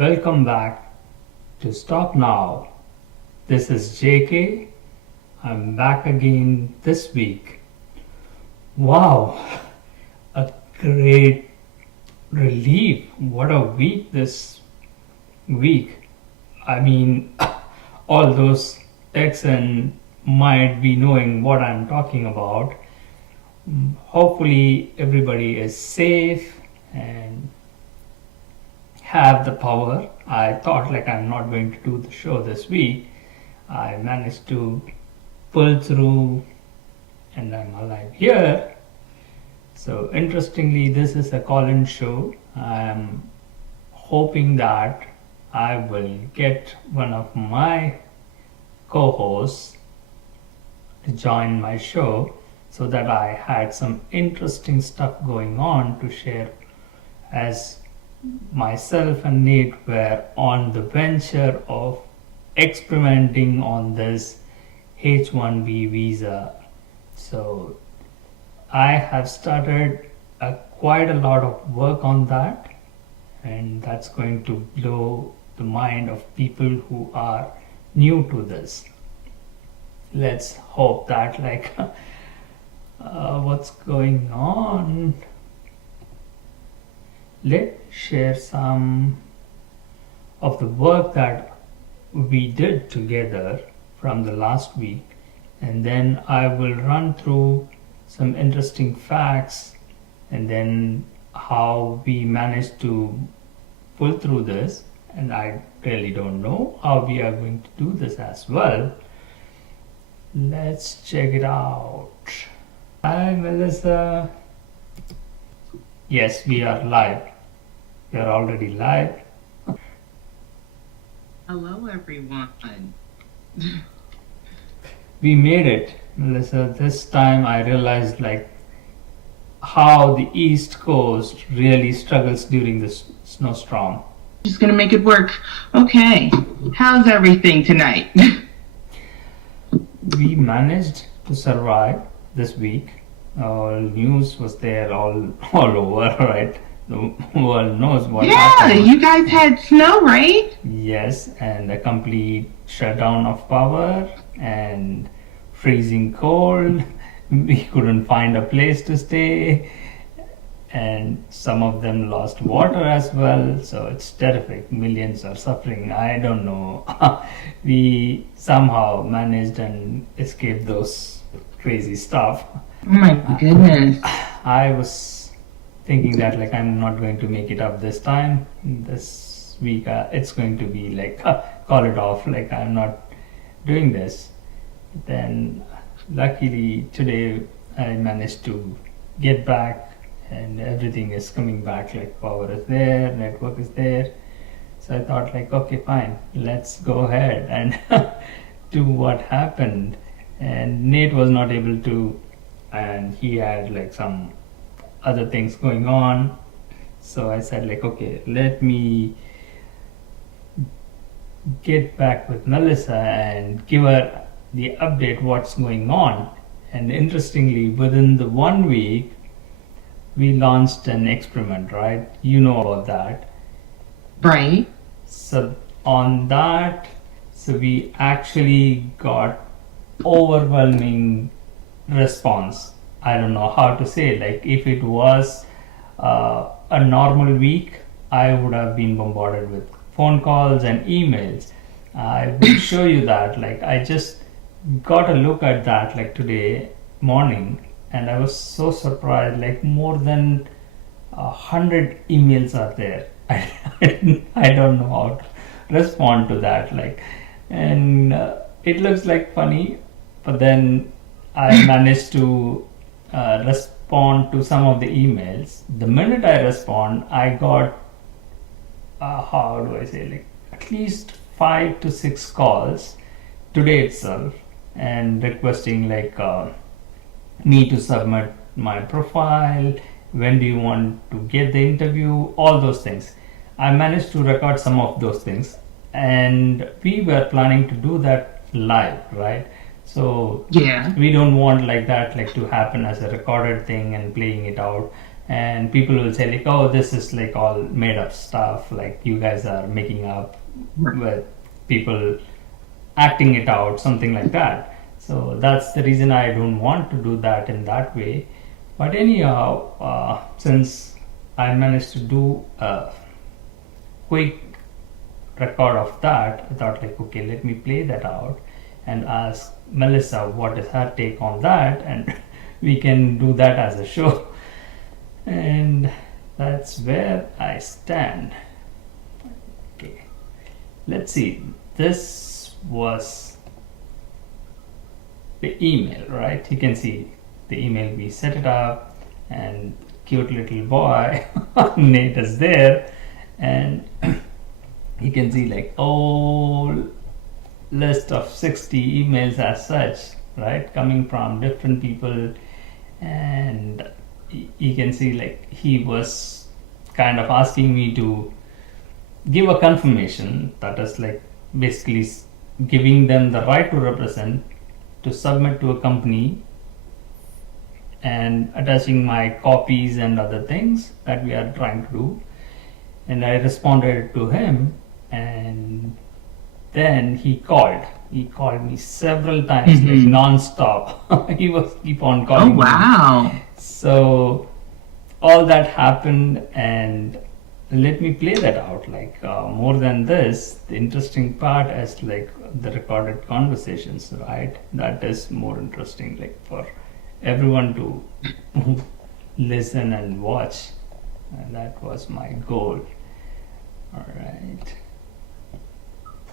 Welcome back to Stop Now. This is JK. I'm back again this week. Wow, a great relief. What a week this week. I mean, all those Texans might be knowing what I'm talking about. Hopefully, everybody is safe and have the power. I thought like I'm not going to do the show this week. I managed to pull through and I'm alive here. So interestingly, this is a call-in show. I'm hoping that I will get one of my co-hosts to join my show so that I had some interesting stuff going on to share as myself and Nate were on the venture of experimenting on this H1B visa. So I have started quite a lot of work on that, and that's going to blow the mind of people who are new to this. Let's hope that what's going on. Let's share some of the work that we did together from the last week, and then I will run through some interesting facts and then how we managed to pull through this. And I really don't know how we are going to do this as well. Let's check it out. Hi Melissa. Yes, we are live. We are already live. Hello, everyone. We made it, Melissa. This time I realized how the East Coast really struggles during this snowstorm. Just gonna make it work. Okay, how's everything tonight? We managed to survive this week. News was there all over, right? The world knows what happened. Yeah, you guys had snow, right? Yes, and a complete shutdown of power and freezing cold. We couldn't find a place to stay, and some of them lost water as well. So it's terrific. Millions are suffering. I don't know. We somehow managed and escaped those crazy stuff. Oh my goodness. I was thinking that I'm not going to make it up this time. This week it's going to be call it off. I'm not doing this. Then luckily today I managed to get back and everything is coming back. Power is there, network is there. So I thought okay, fine, let's go ahead and do what happened. And Nate was not able to, and he had some other things going on. So I said okay, let me get back with Melissa and give her the update what's going on. And interestingly, within the 1 week we launched an experiment, right? You know about that. Right. So on that, so we actually got overwhelming response. I don't know how to say, if it was a normal week, I would have been bombarded with phone calls and emails. I will show you that. I just got a look at that today morning, and I was so surprised. More than 100 emails are there. I don't know how to respond to that. And it looks funny, but then I managed to respond to some of the emails. The minute I respond, I got how do I say, at least 5 to 6 calls today itself, and requesting me to submit my profile, when do you want to get the interview, all those things. I managed to record some of those things, and we were planning to do that live, right? So Yeah. we don't want that to happen as a recorded thing and playing it out. and people will say like, oh, this is like all made up stuff, like you guys are making up with people acting it out, something like that. So that's the reason I don't want to do that in that way. But anyhow, since I managed to do a quick record of that, I thought like, okay, let me play that out and ask Melissa what is her take on that, and we can do that as a show. And that's where I stand. Okay, let's see. This was the email, right? You can see the email, we set it up, and cute little boy Nate is there, and you can see like whole list of 60 emails as such, right, coming from different people. And you can see like he was kind of asking me to give a confirmation, that is like basically giving them the right to represent, to submit to a company, and attaching my copies and other things that we are trying to do. And I responded to him, and then he called me several times, like non-stop. He was keep on calling Oh, wow. me. So all that happened, and let me play that out. Like more than this, the interesting part is like the recorded conversations, right? That is more interesting, like for everyone to listen and watch. And that was my goal. All right.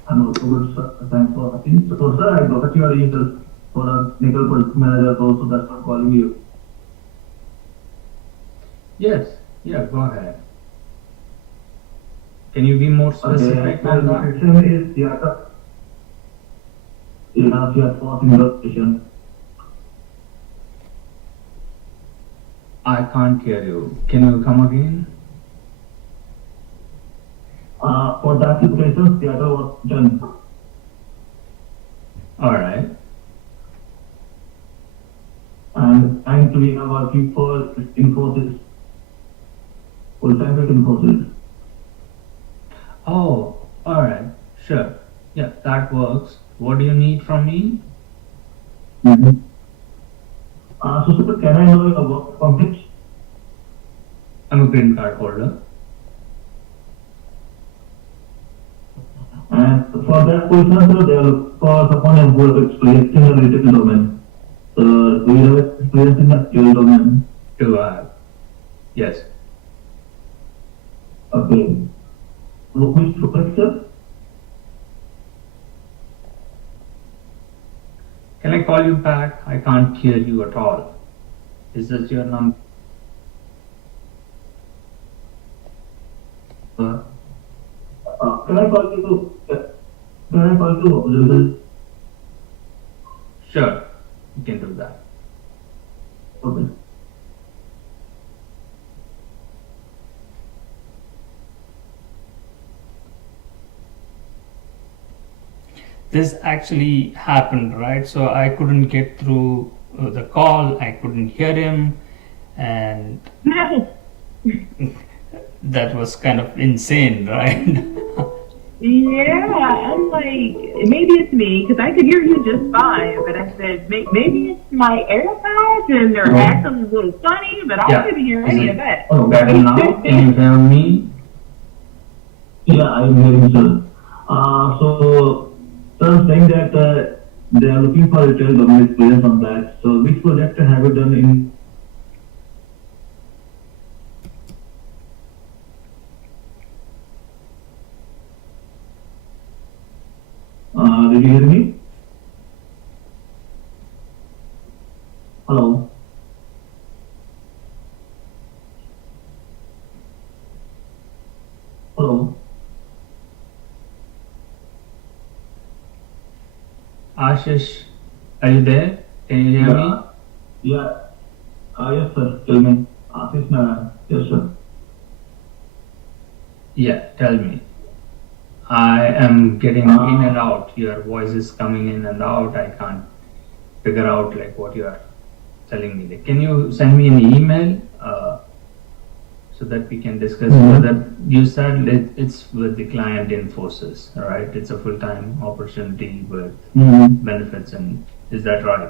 I'm also good, sir. Thanks for asking. So, sir, I got your email for a legal project manager also, that's why I'm calling you. Yes, yeah, go ahead. Can you be more specific Okay, on the that? location is Seattle. Seattle Falls in the station. I can't hear you. Can you come again? For that location, Seattle, Washington. All right. And currently we are working for Infosys. Full-time with Infosys. Oh, all right. Sure. Yeah, that works. What do you need from me? Mm-hmm. So, sir, can I know your work permit? I'm a green card holder. And for that position, sir, they are looking for someone who has experience in the related domain. So, do you have experience in that skill domain? Do I? Yes. Okay. Which product, sir? Can I call you back? I can't hear you at all. Is this your number? Can I call you available? Sure, you can do that. Okay. This actually happened, right? So I couldn't get through the call, I couldn't hear him, and No. that was kind of insane, right? Yeah, I'm like, maybe it's me, because I could hear you just fine, but I said, maybe it's my AirPods and they're acting a little funny, but I Yeah. couldn't hear any of that. Oh, Better now? Can you hear me? yeah, I'm hearing, sir. So, sir, saying that they are looking for retail domain experience on that. So, which project have you done in? Did you hear me? Hello? Hello? Ashish, are you there? Can you hear me? Yeah. Yes, sir. Tell me. Ashish Narayan. Yes, sir. Yeah, tell me. I am getting in and out. Your voice is coming in and out. I can't figure out like what you are telling me. Like, can you send me an email so that we can discuss Mhm. further. You said it's with the client Infosys, right? It's a full-time opportunity with Mm-hmm. benefits, and is that right?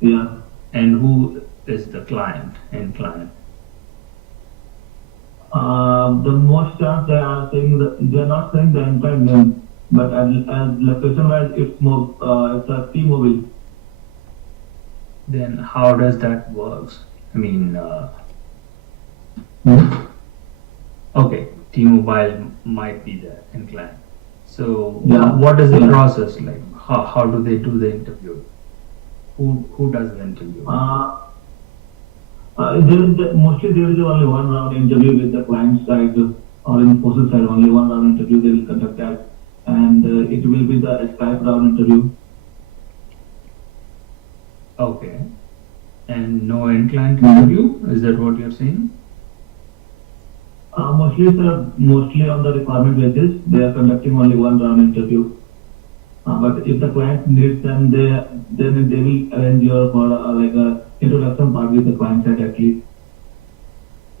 Yeah. And who is the client? End client? The most chance they are saying that they are not saying the entire name, but as location wise, it's a T-Mobile. Then how does that works? I mean, Hmm? okay, T-Mobile might be the end client. So Yeah. what is the Yeah. process like? How do they do the interview? Who does the interview? Mostly there is only one round interview with the client side or in process side. Only one round interview they will conduct that, and it will be the Skype round interview. Okay. And no end client Mhm. interview? Is that what you're saying? Mostly, sir, mostly on the requirement basis, they are conducting only one round interview. But if the client needs them, then they will arrange your for like a introduction part with the client side at least.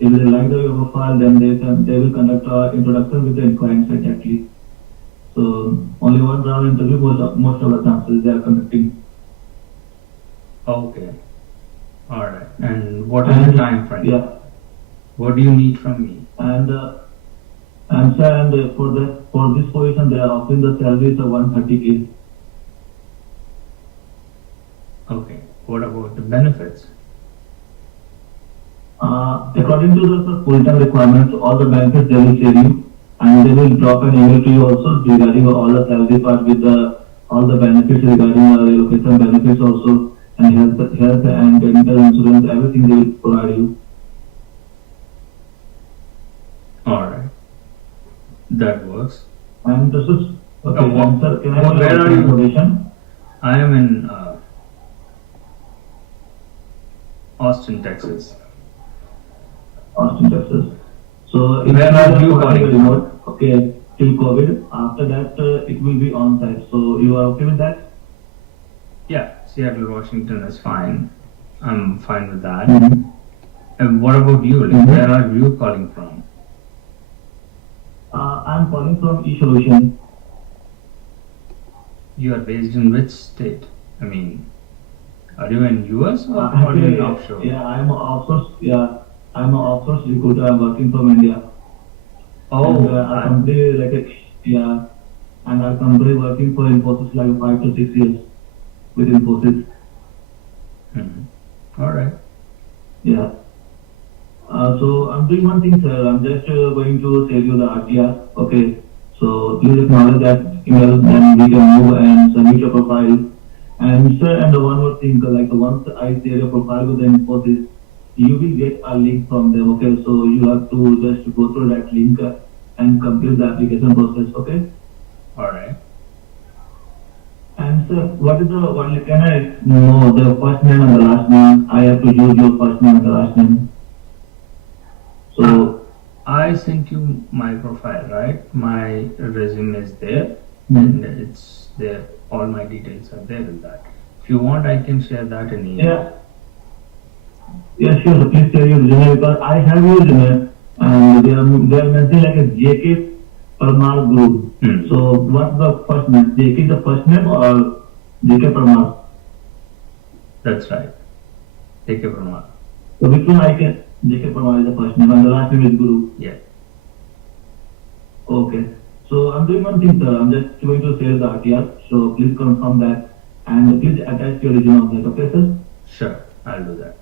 If they like your profile, then they will conduct a introduction with the client side at least. So only one round interview most of the chances they are conducting. Okay. All right. And what is the time frame? Yeah, What do you need from me? and sir, and for this position they are offering the salary is 130K. Okay. What about the benefits? According to the full-time requirements, all the benefits they will share you, and they will drop an email to you also regarding all the salary part with all the benefits regarding relocation benefits also, and health and dental insurance, everything they will provide you. All right. That works. And this is okay. Oh, And sir, can I know where your are you? information? I am in Austin, Texas. Austin, Texas. So it Where will are be you a calling from? remote, okay, till COVID. After that, it will be on-site. So you are okay with that? Yeah, Seattle, Washington is fine. I'm fine with that. Mm-hmm. And what about you? Like, Mhm. where are you calling from? I'm calling from eSolution. You are based in which state? I mean, are you in US or are you Actually, in offshore? yeah, I'm an offsource. Yeah, I'm an offsource recruiter. I'm working from India. Oh, And our company yeah, and our company working for Infosys like 5 to 6 years with Infosys. All right. Yeah. So I'm doing one thing, sir. I'm just going to send you the RTR. Okay. So please acknowledge that email, then we can move and submit your profile. And sir, and the one more thing, like once I share your profile with the Infosys, you will get a link from them. Okay. So you have to just go through that link and complete the application process. Okay. All right. And sir, can I know the first name and the last name? I have to use your first name and the last name. So I sent you my profile, right? My resume is there, Mhm. and it's there. All my details are there in that. If you want, I can share that in email. yeah. Yeah, sure. Please share your resume because I have your resume and they are mentioning like a JK Parmar group. So what's the first name? JK the first name or JK Parmar? That's right. Take it from us. So which one I can? JK Parmar is the first name and the last name is Guru. Yeah. Okay. So I'm doing one thing, sir. I'm just going to share the RTR. So please confirm that and please attach your resume on that. Okay, sir? Sure. I'll do that.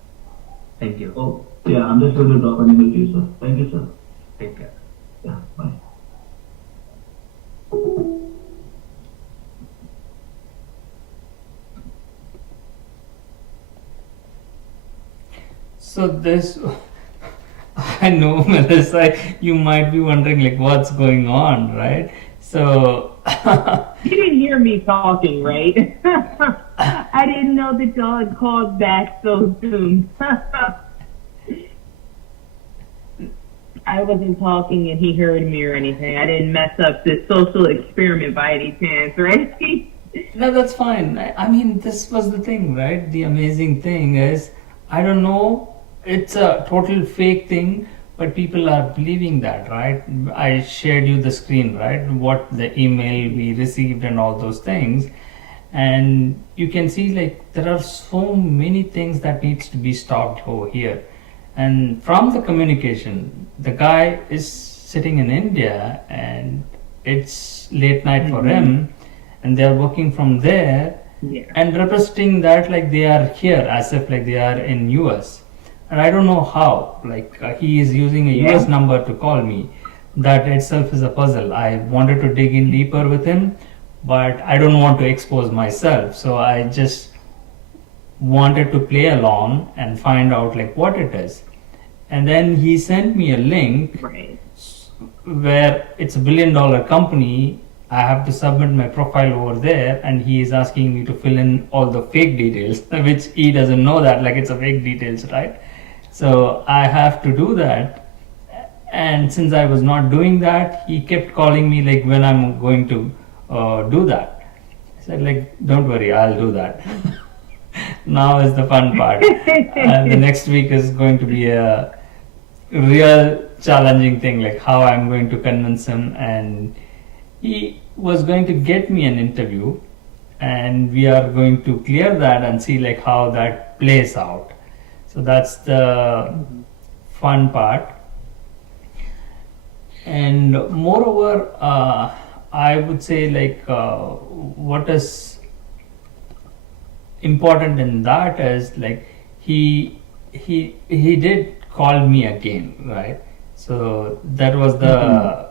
Thank you. Oh, yeah. I'm just going to drop an email to you, sir. Thank you, sir. Take care. Yeah. Bye. So this, I know, Melissa, you might be wondering like what's going on, right? So You didn't hear me talking, right? I didn't know that y'all had called back so soon. I wasn't talking and he heard me or anything. I didn't mess up this social experiment by any chance, right? no, that's fine. I mean, this was the thing, right? The amazing thing is, I don't know it's a total fake thing, but people are believing that, right? I shared you the screen, right? What the email we received and all those things. And you can see like there are so many things that needs to be stopped over here. And from the communication, the guy is sitting in India and it's late night for him, and they're working from there and representing that like they are here as if like they are in US. And I don't know how, like he is using a US number to call me. That itself is a puzzle. I wanted to dig in deeper with him, but I don't want to expose myself, so I just wanted to play along and find out like what it is. And then he sent me a link where it's $1 billion company. I have to submit my profile over there, and he is asking me to fill in all the fake details, which he doesn't know that like it's a fake details, right? So I have to do that. And since I was not doing that, he kept calling me like when I'm going to do that. I said like, don't worry, I'll do that. Now is the fun part. The next week is going to be a real challenging thing, like how I'm going to convince him. And he was going to get me an interview, and we are going to clear that and see like how that plays out. So that's the fun part. And moreover, I would say like what is important in that is like he did call me again, right? So that was the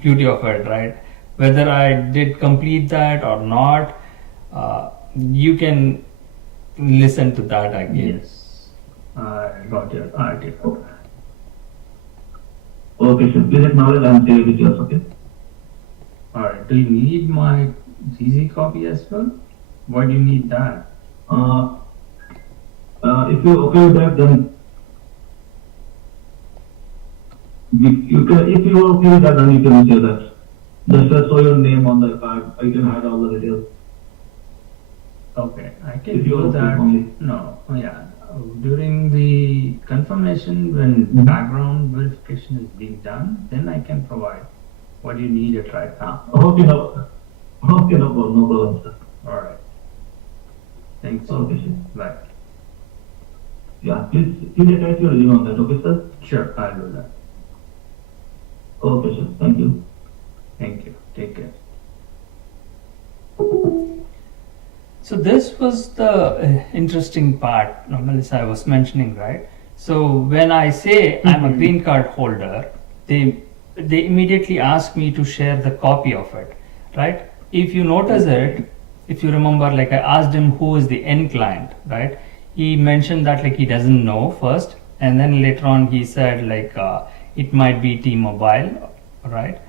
beauty of it, right? Whether I did complete that or not, you can listen to that again. Yes, I got your idea. Okay, sir. Please acknowledge and share details, okay? Alright, do you need my CC copy as well? Why do you need that? If you're okay with that, then you can. If you're okay with that, then you can share that. Just show your name on the card. You can hide all the details. Okay, I can If you're do okay that. only. No, yeah. During the confirmation, when background verification is being done, then I can provide. What do you need it right now? Okay, no problem, sir. Alright. Thanks. Okay, sir. Bye. Yeah, please attach your resume on that, okay, sir? Sure, I'll do that. Okay, sir. Thank you. Thank you. Take care. So this was the interesting part, Melissa, I was mentioning, right? So when I say I'm a green card holder, they immediately ask me to share the copy of it, right? If you notice it, if you remember, like I asked him who is the end client, right? He mentioned that like he doesn't know first, and then later on he said like it might be T-Mobile, right?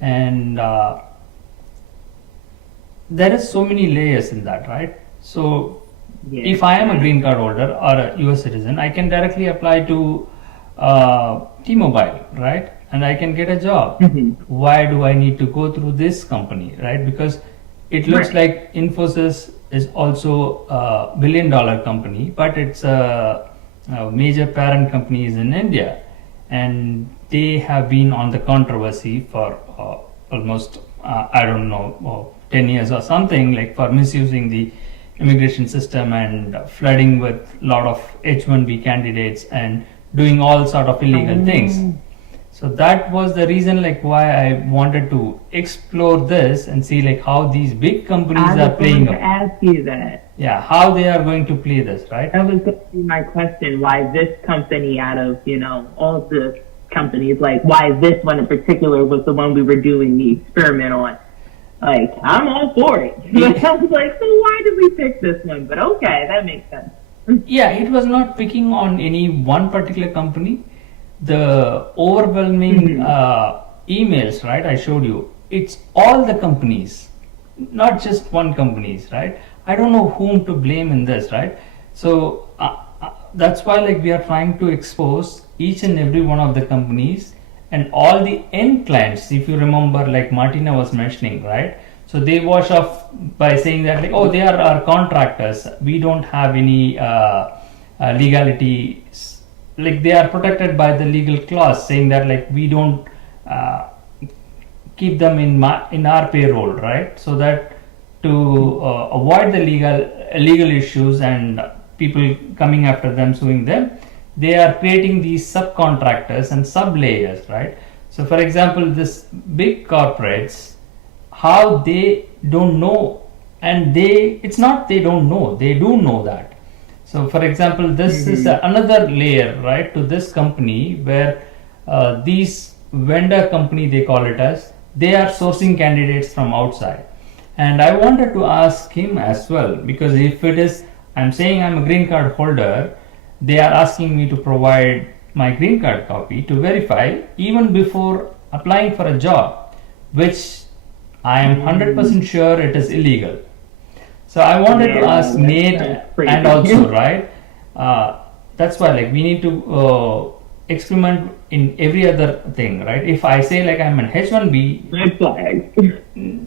And there is so many layers in that, right? So if I am a green card holder or a US citizen, I can directly apply to T-Mobile, right? And I can get a job. Why do I need to go through this company, right? Because it looks like Infosys is also a $1 billion company, but it's a major parent company is in India, and they have been on the controversy for almost I don't know 10 years or something, like for misusing the immigration system and flooding with a lot of H-1B candidates and doing all sort of illegal things. So that was the reason like why I wanted to explore this and see like how these big companies are playing I was going to ask you that. Yeah, how they are going to play this, right? That was going to be my question. Why this company out of, all the companies, like why this one in particular was the one we were doing the experiment on? Like, I'm all for it. I was like, so why did we pick this one? But okay, that makes sense. Yeah, it was not picking on any one particular company. The overwhelming emails, right, I showed you, it's all the companies, not just one companies, right? I don't know whom to blame in this, right? So that's why like we are trying to expose each and every one of the companies and all the end clients. If you remember, like Martina was mentioning, right? So they wash off by saying that like, oh, they are our contractors, we don't have any legality, like they are protected by the legal clause saying that like we don't keep them in our payroll, right? So that to avoid the legal issues and people coming after them, suing them, they are creating these subcontractors and sub layers, right? So for example, this big corporates, how they don't know, and it's not they don't know, they do know that. So for example, this is another layer, right, to this company where these vendor company, they call it as, they are sourcing candidates from outside. And I wanted to ask him as well, because if it is, I'm saying I'm a green card holder, they are asking me to provide my green card copy to verify even before applying for a job, which I am 100% sure it is illegal. So I wanted to ask Nate, and also, right, that's why like we need to experiment in every other thing, right? If I say like I'm an H1B, Red flag.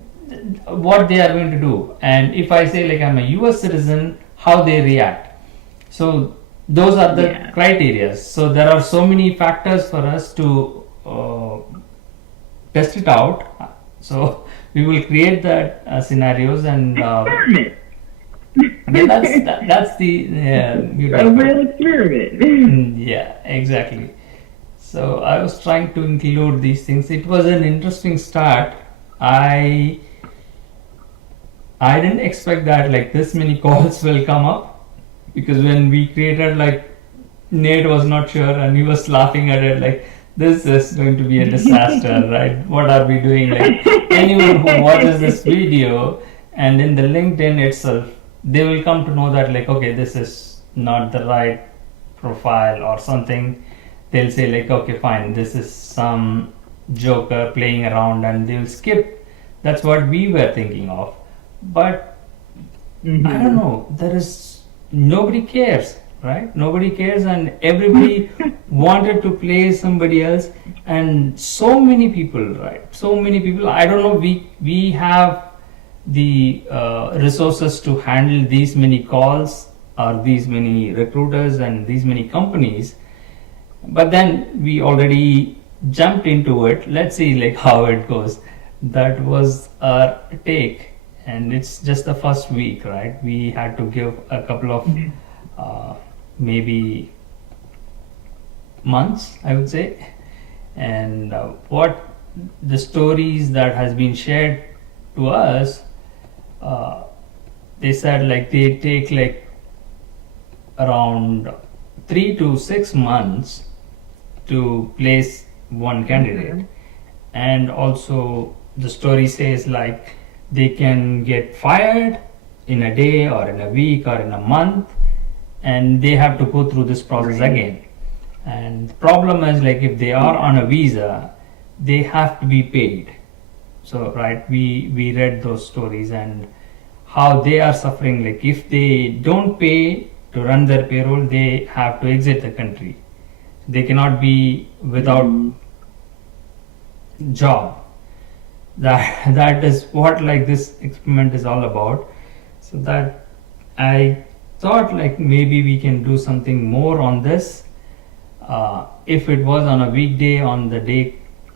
what they are going to do, and if I say like I'm a US citizen, how they react. So those are the criteria. So there are so many factors for us to test it out. So we will create that scenarios and Experiment. that's the A real experiment. yeah, exactly. So I was trying to include these things. It was an interesting start. I didn't expect that like this many calls will come up, because when we created, like Nate was not sure and he was laughing at it like this is going to be a disaster, right? What are we doing? Like anyone who watches this video and in the LinkedIn itself, they will come to know that like, okay, this is not the right profile or something. They'll say like, okay, fine, this is some joker playing around, and they'll skip. That's what we were thinking of. But I don't know, there is nobody cares, right? Nobody cares, and everybody wanted to play somebody else, and so many people, right? So many people. I don't know. We have the resources to handle these many calls or these many recruiters and these many companies, but then we already jumped into it. Let's see like how it goes. That was our take. And it's just the first week, right? We had to give a couple of maybe months, I would say. And what the stories that has been shared to us, they said like they take like around 3 to 6 months to place one candidate. And also the story says like they can get fired in a day or in a week or in a month, and they have to go through this process again. And the problem is like if they are on a visa, they have to be paid. So right, we read those stories and how they are suffering. Like if they don't pay to run their payroll, they have to exit the country. They cannot be without job. That is what like this experiment is all about. So that I thought like maybe we can do something more on this. If it was on a weekday, on the day,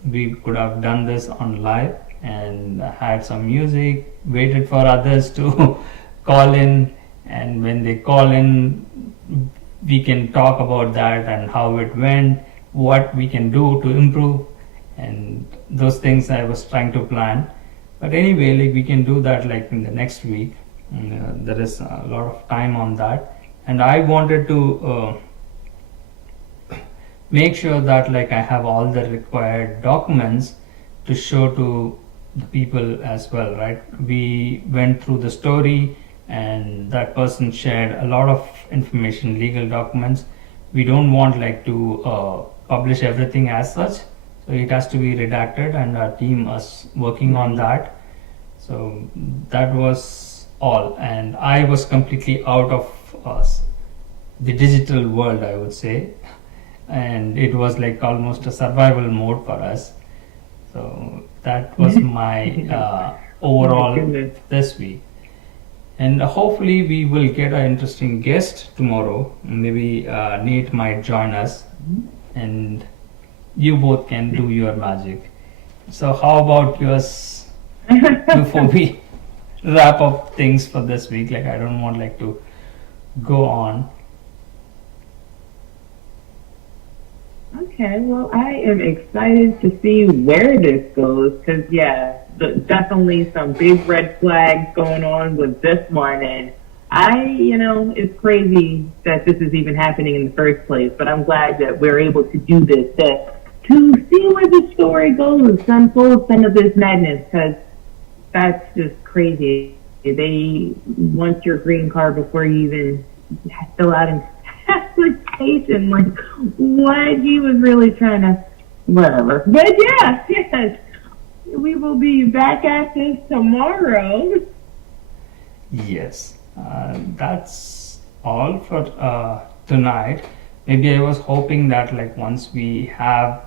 we could have done this on live and had some music, waited for others to call in, and when they call in, we can talk about that and how it went, what we can do to improve, and those things I was trying to plan. But anyway, like we can do that like in the next week. There is a lot of time on that, and I wanted to make sure that like I have all the required documents to show to the people as well, right? We went through the story and that person shared a lot of information, legal documents. We don't want like to publish everything as such, so it has to be redacted, and our team is working on that. So that was all, and I was completely out of the digital world, I would say, and it was like almost a survival mode for us. So that was my overall this week. And hopefully we will get an interesting guest tomorrow. Maybe Nate might join us, and you both can do your magic. So how about yours before we wrap up things for this week? Like I don't want like to go on. Okay, well, I am excited to see where this goes because, yeah, definitely some big red flags going on with this one. And it's crazy that this is even happening in the first place, but I'm glad that we're able to do this to see where the story goes, unfold some of this madness because that's just crazy. They want your green card before you even fill out an application. Like, what he was really trying to, whatever. But yes, we will be back at this tomorrow. Yes, that's all for tonight. Maybe I was hoping that like once we have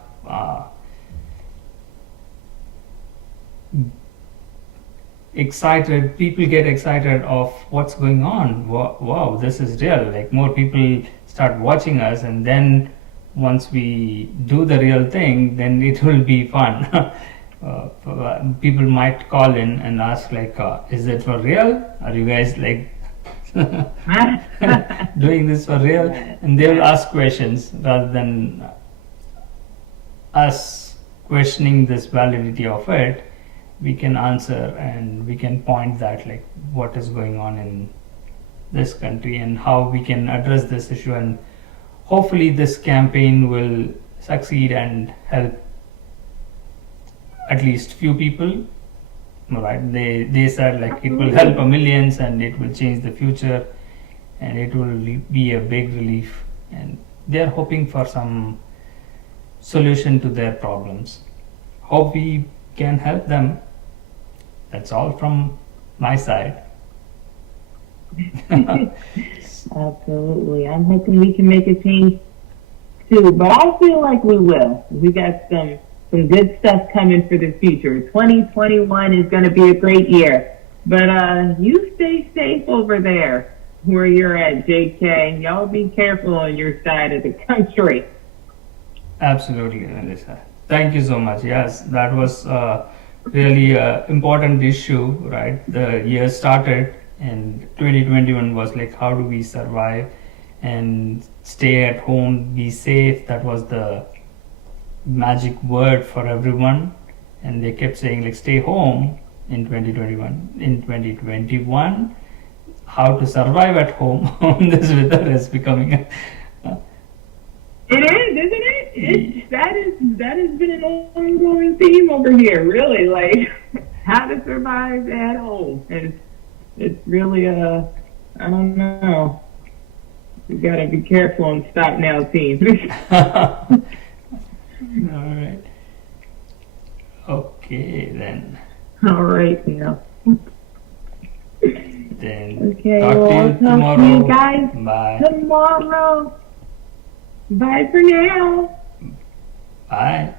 people get excited of what's going on. Wow, this is real. Like more people start watching us, and then once we do the real thing, then it will be fun. People might call in and ask like, is it for real? Are you guys like doing this for real? And they will ask questions rather than us questioning this validity of it. We can answer and we can point that like what is going on in this country and how we can address this issue, and hopefully this campaign will succeed and help at least few people, right? They said like it will help millions and it will change the future and it will be a big relief, and they're hoping for some solution to their problems. Hope we can help them. That's all from my side. Absolutely. I'm hoping we can make a change too, but I feel like we will. We got some good stuff coming for the future. 2021 is going to be a great year, but you stay safe over there where you're at, JK. Y'all be careful on your side of the country. Absolutely, Melissa. Thank you so much. Yes, that was really important issue, right? The year started and 2021 was like, how do we survive and stay at home, be safe? That was the magic word for everyone, and they kept saying like stay home in 2021. In 2021, how to survive at home on this weather is becoming It is, isn't it? That has been an ongoing theme over here, really. Like how to survive at home. It's really I don't know. We gotta be careful and stop now, team. all right. Okay then. All right, now. Then Okay, talk well, to I'll you talk tomorrow. to you guys Bye. tomorrow. Bye for now. Bye.